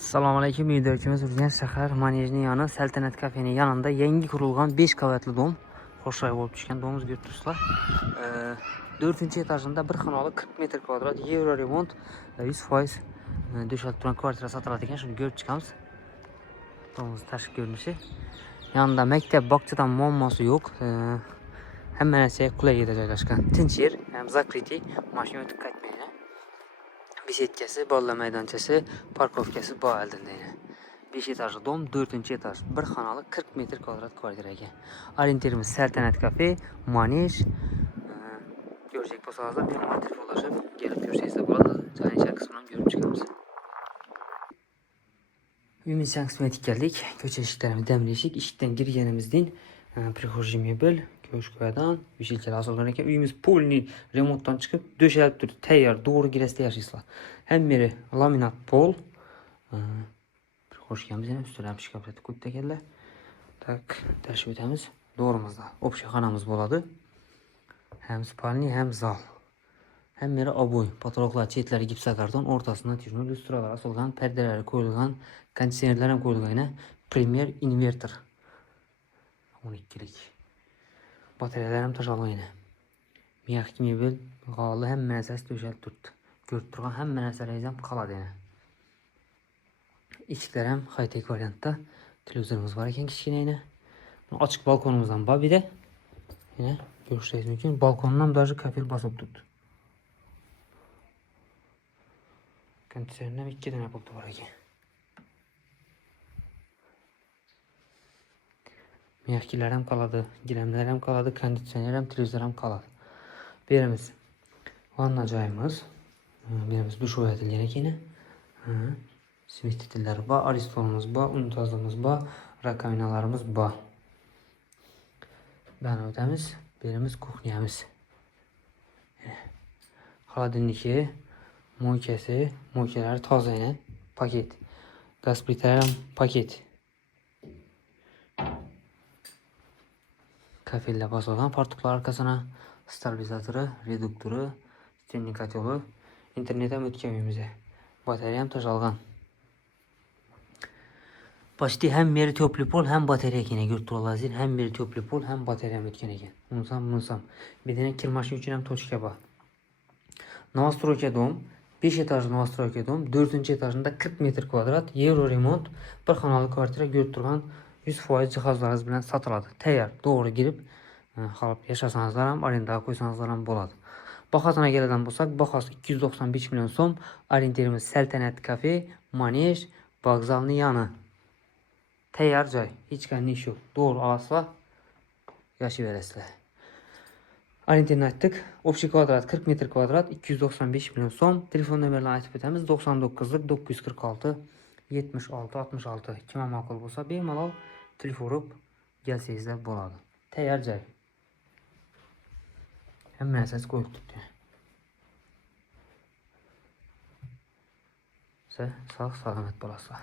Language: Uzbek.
Assalomu alaykum. Videochimiz Urganch shahar manejning yoni Saltanat kafening yanında yangi qurilgan 5 qavatli dom. Xo'shroq bo'lib tushgan domimiz ko'rib turibsizlar. 4-etajında bir xonali 40 metr kvadrat, Euro remont, 100% döşalib turgan kvartira sotiladi ekan. Shuni ko'rib chiqamiz. Domimiz tashqi ko'rinishi. Yanında maktab, bog'chadan muammosi yo'q. Hamma narsa qulay yerda joylashgan. Tinch yer, ham zakritий, mashina o'tib qaytmaydi. Besetkasi, bolalar maydonchasi, parkovkasi bor oldinda. 5 etajli dom, 4-etaj, bir xonali 40 metr kvadrat kvartira ekan. Orientirimiz Saltanat kafe, manej. Ko'rsak bo'lsangiz, bemalol telefonlashib kelib ko'rsangizlar bo'ladi. Joyning qismidan ko'rib chiqamiz. Uyimiz yangi tikkanlik, ko'cha eshiklarimiz damli eshik, eshikdan kirganimizdan prixожий mebel, ko'shklardan vishilkalar asolgan ekan. Uyimiz polniy remontdan chiqib, döşalib turibdi. Tayyor, to'g'ri girasida yashaysizlar. Hammasi laminat pol. Prixожийimiz yana ustida ham shkaflar ko'p ekanlar. Tak, tashib o'tamiz. To'g'rimizda общий xonamiz bo'ladi. Hem spalniy, hem zal. Hammasi oboy, patoloqlar chetlari gipsokarton, o'rtasidan tijno lyustralar asolgan, perdelari qo'yilgan, konditsionerlar ham qo'yilgan. Premier inverter 12lik. Batareyalar ham tashalgan. Miyaqki mebel, g'oli hamma narsasi to'shalib turibdi. Ko'rib turgan hamma narsalar ham qoladi yana. Eshiklar ham high-tech variantda. Televizorimiz bor ekan kichkina. Ochiq balkonimiz ham bor bir de. Yana ko'rishingiz mumkin. Balkondan ham даже kafel bosib turibdi. Konditsioner ham 2 dona bo'lib bor ekan. Miyaqkilar ham qoladi, gilamlar ham qoladi, konditsioner ham, televizor ham qoladi. Beramiz. Vanna joyimiz. Beramiz dush o'ratilgan ekan. Svetitellar bor, aristonimiz bor, unitazimiz bor, rakovinalarimiz bor. Bana o'tamiz. Beramiz kuxnyamiz. Xolodilniki, mo'ykasi, mo'ykalar toza yana, paket. Gaz plitalari ham paket. Kafellar bosilgan, fartuqlar arkasına stabilizatori, reduktori, stenning kotyoli, internet ham o'tgan uyimizga. Batareya ham tashalgan. Почти hem meri topli pol, hem batareya ekan. Ko'rib turasizlar, hem meri topli pol, hem batareya ham o'tgan ekan. Unsam. Bir dena kir mashina uchun ham tochka bor. Novostroyka dom, 5 etajli novostroyka dom, 4-etajında 40 metr kvadrat, Euro remont, bir xonali kvartira ko'rib turgan 100% jihozlaringiz bilan sotiladi. Tayyor, to'g'ri girib, qolib yashasangizlar ham, arendaga qo'ysangizlar ham bo'ladi. Bahosini keladigan bo'lsak, bahosi 295 million so'm. Orientirimiz Saltanat kafe, manej, vokzalning yoni. Tayyor joy, hech qanday ish yo'q. To'g'ri olasizlar, yashayverasizlar. Orientirni aytdik. Общий kvadrat 40 metr kvadrat, 295 million so'm. Telefon nomerlarini aytib o'tamiz. 99 946 76 66. Kim ma'qul bo'lsa, bemalol telefon urib kelsangizlar bo'ladi. Tayyor joy. Hamma narsasi qo'yib turibdi. Sog' salomat bo'lasizlar.